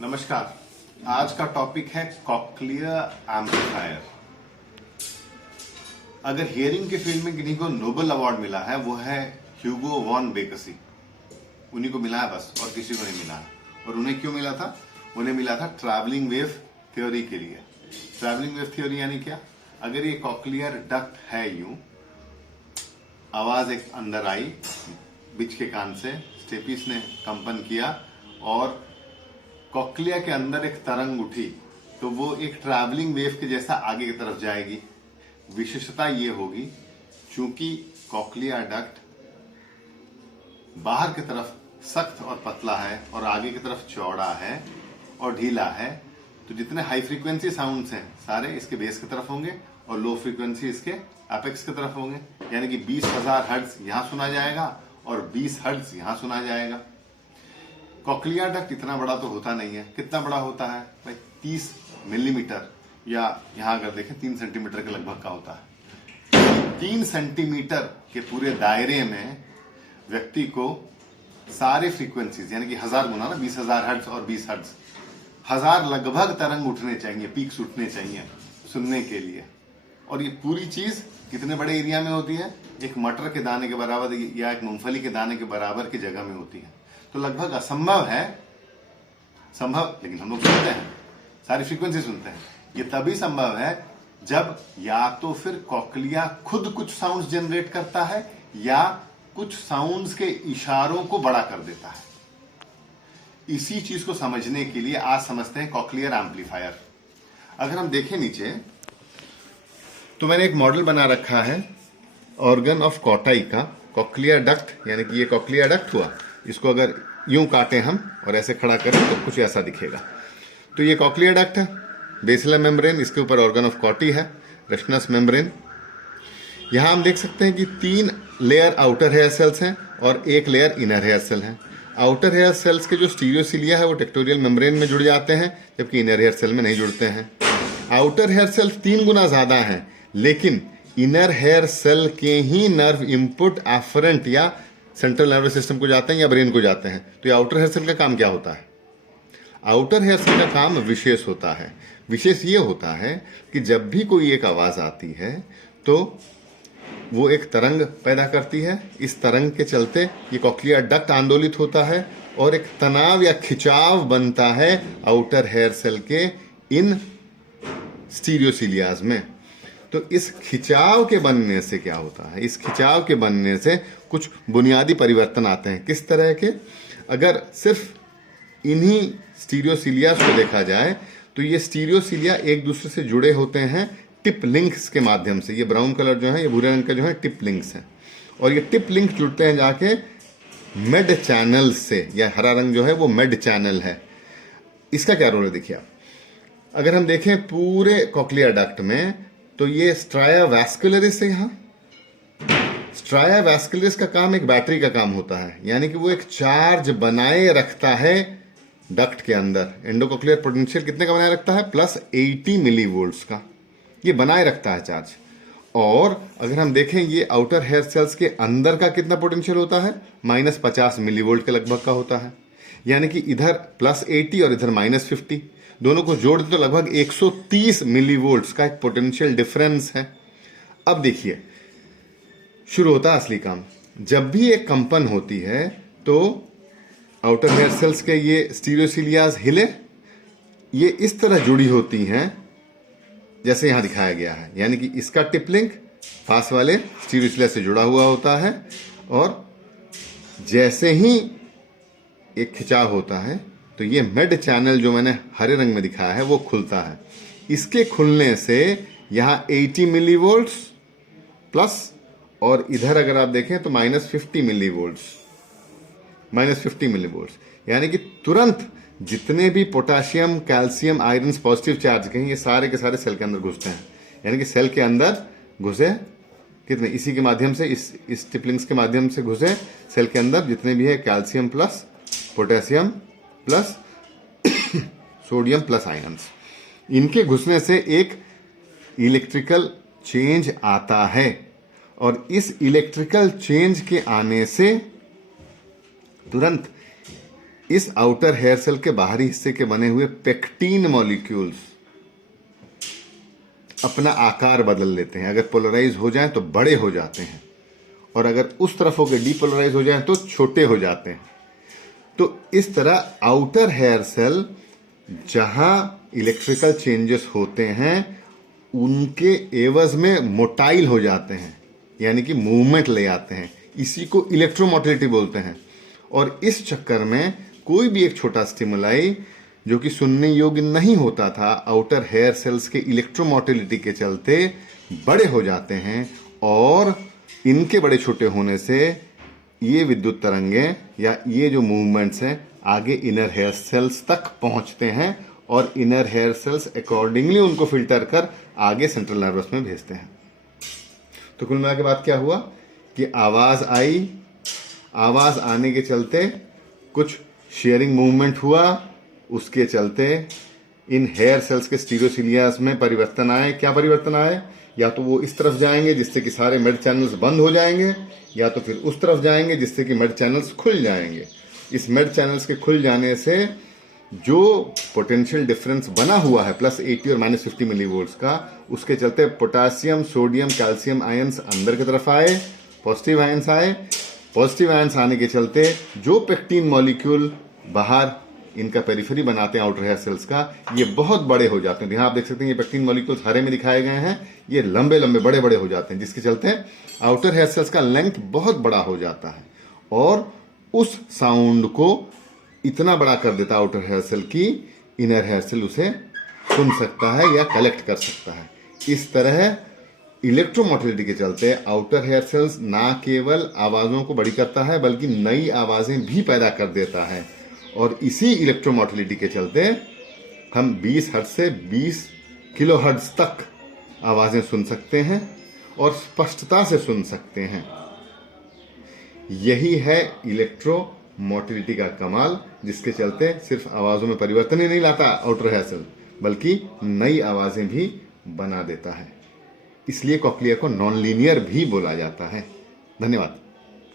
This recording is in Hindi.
नमस्कार। आज का टॉपिक है कॉक्लियर एम्पलीफायर। अगर हियरिंग के फील्ड में किन्हीं को नोबेल अवार्ड मिला है वो है ह्यूगो वॉन बेकसी। उन्हीं को मिला है बस, और किसी को नहीं मिला है। और उन्हें क्यों मिला था? उन्हें मिला था ट्रैवलिंग वेव थ्योरी के लिए। ट्रैवलिंग वेव थ्योरी यानी क्या? अगर ये कॉक्लियर डक्ट है, यूं आवाज एक अंदर आई बीच के कान से, स्टेपिस ने कंपन किया और कॉक्लिया के अंदर एक तरंग उठी, तो वो एक ट्रैवलिंग वेव के जैसा आगे की तरफ जाएगी। विशेषता ये होगी, चूंकि कॉक्लिया डक्ट बाहर की तरफ सख्त और पतला है और आगे की तरफ चौड़ा है और ढीला है, तो जितने हाई फ्रीक्वेंसी साउंड्स हैं सारे इसके बेस की तरफ होंगे और लो फ्रीक्वेंसी इसके एपेक्स की तरफ होंगे। यानी कि 20,000 हर्ट्ज यहां सुना जाएगा और 20 हर्ट्ज यहां सुना जाएगा। कॉक्लियर डक्ट इतना बड़ा तो होता नहीं है। कितना बड़ा होता है भाई? 30 मिलीमीटर, या यहां अगर देखें 3 सेंटीमीटर के लगभग का होता है। 3 सेंटीमीटर के पूरे दायरे में व्यक्ति को सारे फ्रीक्वेंसीज यानी कि 1000 गुना ना 20,000 हर्ट्ज और 20 हर्ट्ज, 1000 लगभग तरंग उठने चाहिए, पीक्स उठने चाहिए सुनने के लिए। और ये पूरी चीज कितने बड़े एरिया में होती है? एक मटर के दाने के बराबर या एक मूंगफली के दाने के बराबर की जगह में होती है। तो लगभग असंभव है, संभव, लेकिन हम लोग सुनते हैं, सारी फ्रीक्वेंसी सुनते हैं। ये तभी संभव है जब या तो फिर कॉक्लिया खुद कुछ साउंड्स जनरेट करता है या कुछ साउंड्स के इशारों को बड़ा कर देता है। इसी चीज को समझने के लिए आज समझते हैं कॉक्लियर एम्पलीफायर। अगर हम देखें नीचे, तो मैंने एक मॉडल बना रखा है ऑर्गन ऑफ कॉटाई का, कॉक्लियर डक्ट, यानी कि ये कॉक्लियर डक्ट हुआ। इसको अगर यूं काटें हम और ऐसे खड़ा करें तो कुछ ऐसा दिखेगा। तो ये कॉक्लियर डक्ट है, बेसिलर मेम्ब्रेन, इसके ऊपर ऑर्गन ऑफ कॉटी है, रेस्टिनस मेम्ब्रेन। यहां हम देख सकते हैं कि 3 लेयर आउटर हेयर सेल्स हैं और 1 लेयर इनर हेयर सेल है। आउटर हेयर सेल्स के जो स्टीरियोसिलिया है वो टेक्टोरियल मेम्ब्रेन में जुड़ जाते हैं, जबकि इनर हेयर सेल में नहीं जुड़ते हैं। आउटर हेयर सेल्स 3 गुना ज्यादा हैं, लेकिन इनर हेयर सेल के ही नर्व इनपुट एफरेंट या सेंट्रल नर्वस सिस्टम को जाते हैं या ब्रेन को जाते हैं। तो ये आउटर हेयर सेल का काम क्या होता है? आउटर हेयर सेल का काम विशेष होता है। विशेष ये होता है कि जब भी कोई एक आवाज आती है तो वो एक तरंग पैदा करती है। इस तरंग के चलते ये कॉक्लियर डक्ट आंदोलित होता है और एक तनाव या खिंचाव बनता है आउटर हेयर सेल के इन स्टीरियोसिलियाज में। तो इस खिंचाव के बनने से क्या होता है? इस खिंचाव के बनने से कुछ बुनियादी परिवर्तन आते हैं। किस तरह के? अगर सिर्फ इन्हीं स्टीरियोसिलिया को देखा जाए तो ये स्टीरियोसिलिया एक दूसरे से जुड़े होते हैं टिप लिंक्स के माध्यम से। ये ब्राउन कलर जो है, ये भूरे रंग का जो है, टिप लिंक्स है। और ये टिप लिंक जुड़ते हैं जाके मेड चैनल से, या हरा रंग जो है वो मेड चैनल है। इसका क्या रोल है देखिए आप। अगर हम देखें पूरे कॉक्लियर डक्ट में, तो ये स्ट्राया वैस्कुलरिस है। यहां स्ट्राया वैस्कुलरिस का काम एक बैटरी का काम होता है, यानी कि वो एक चार्ज बनाए रखता है डक्ट के अंदर। एंडोकॉक्लियर पोटेंशियल कितने का बनाए रखता है? +80 मिलीवोल्ट्स का ये बनाए रखता है चार्ज। और अगर हम देखें ये आउटर हेयर सेल्स के अंदर का कितना पोटेंशियल होता है? -50 मिलीवोल्ट के लगभग का होता है। यानी कि इधर +80 और इधर -50, दोनों को जोड़ दे तो लगभग 130 मिलीवोल्ट्स का एक पोटेंशियल डिफरेंस है। अब देखिए, शुरू होता है असली काम। जब भी एक कंपन होती है तो आउटर हेयर सेल्स के ये स्टीरियोसिलियाज हिले, ये इस तरह जुड़ी होती हैं जैसे यहां दिखाया गया है। यानी कि इसका टिप लिंक पास वाले स्टीरियोसिलिया से जुड़ा हुआ होता है, और जैसे ही एक खिंचाव होता है तो ये मेड चैनल जो मैंने हरे रंग में दिखाया है वो खुलता है। इसके खुलने से यहां 80 मिलीवोल्ट्स प्लस, और इधर अगर आप देखें तो -50 मिलीवोल्ट्स, -50 मिलीवोल्ट्स। यानी कि तुरंत जितने भी potassium, calcium, iron positive charge के हैं ये सारे के सारे सेल के अंदर घुसते हैं। यानी कि सेल के अंदर घुसे कितने, इसी के माध्यम से, इस टिपलिंग्स के माध्यम से घुसे सेल के अंदर जितने भी है calcium plus, potassium plus, sodium plus ions, इनके घुसने से एक इलेक्ट्रिकल चेंज आता है। और इस इलेक्ट्रिकल चेंज के आने से तुरंत इस आउटर हेयर सेल के बाहरी हिस्से के बने हुए पेक्टीन मॉलिक्यूल्स अपना आकार बदल लेते हैं। अगर पोलराइज हो जाएं तो बड़े हो जाते हैं, और अगर उस तरफ होकर डीपोलराइज हो जाएं तो छोटे हो जाते हैं। तो इस तरह आउटर हेयर सेल जहां इलेक्ट्रिकल चेंजेस होते हैं उनके एवज में मोटाइल हो जाते हैं, यानी कि मूवमेंट ले आते हैं। इसी को इलेक्ट्रोमोटिलिटी बोलते हैं। और इस चक्कर में कोई भी एक छोटा स्टिमुलाई जो कि सुनने योग्य नहीं होता था, आउटर हेयर सेल्स के इलेक्ट्रोमोटिलिटी के चलते बड़े हो जाते हैं, और इनके बड़े छोटे होने से ये विद्युत तरंगें या ये जो मूवमेंट्स हैं आगे इनर हेयर सेल्स तक पहुंचते हैं, और इनर हेयर सेल्स अकॉर्डिंगली उनको फिल्टर कर आगे सेंट्रल नर्वस में भेजते हैं। तो कुल मिला के बात क्या हुआ कि आवाज आई, आवाज आने के चलते कुछ शेयरिंग मूवमेंट हुआ, उसके चलते इन हेयर सेल्स के स्टीरियोसिलियास में परिवर्तन आए। क्या परिवर्तन आए? या तो वो इस तरफ जाएंगे जिससे कि सारे मेड चैनल्स बंद हो जाएंगे, या तो फिर उस तरफ जाएंगे जिससे कि मेड चैनल्स खुल जाएंगे। इस मेड चैनल्स के खुल जाने से जो पोटेंशियल डिफरेंस बना हुआ है +80 और -50 मिलीवोल्ट्स का, उसके चलते पोटासियम, सोडियम, कैल्शियम आयंस अंदर की तरफ आए, पॉजिटिव आयंस आए। पॉजिटिव आयंस आने के चलते जो पेक्टीन मॉलिक्यूल बाहर इनका पेरिफेरी बनाते हैं आउटर हेयर सेल्स का, ये बहुत बड़े हो जाते हैं। यहाँ आप देख सकते हैं ये पेक्टीन मॉलिक्यूल्स हरे में दिखाए गए हैं, ये लंबे लंबे बड़े बड़े हो जाते हैं, जिसके चलते आउटर हेयर सेल्स का लेंथ बहुत बड़ा हो जाता है, और उस साउंड को इतना बड़ा कर देता है आउटर हेयर सेल की इनर हेयर सेल उसे सुन सकता है या कलेक्ट कर सकता है। इस तरह इलेक्ट्रोमोटिलिटी के चलते आउटर हेयर सेल्स ना केवल आवाजों को बड़ी करता है बल्कि नई आवाजें भी पैदा कर देता है, और इसी इलेक्ट्रोमोटिलिटी के चलते हम 20 हर्ट्ज से 20 किलो हर्ट्ज तक आवाजें सुन सकते हैं और स्पष्टता से सुन सकते हैं। यही है इलेक्ट्रोमोटिलिटी का कमाल, जिसके चलते सिर्फ आवाजों में परिवर्तन ही नहीं लाता आउटर हेयर सेल, बल्कि नई आवाजें भी बना देता है। इसलिए कॉक्लिया को नॉन लीनियर भी बोला जाता है। धन्यवाद।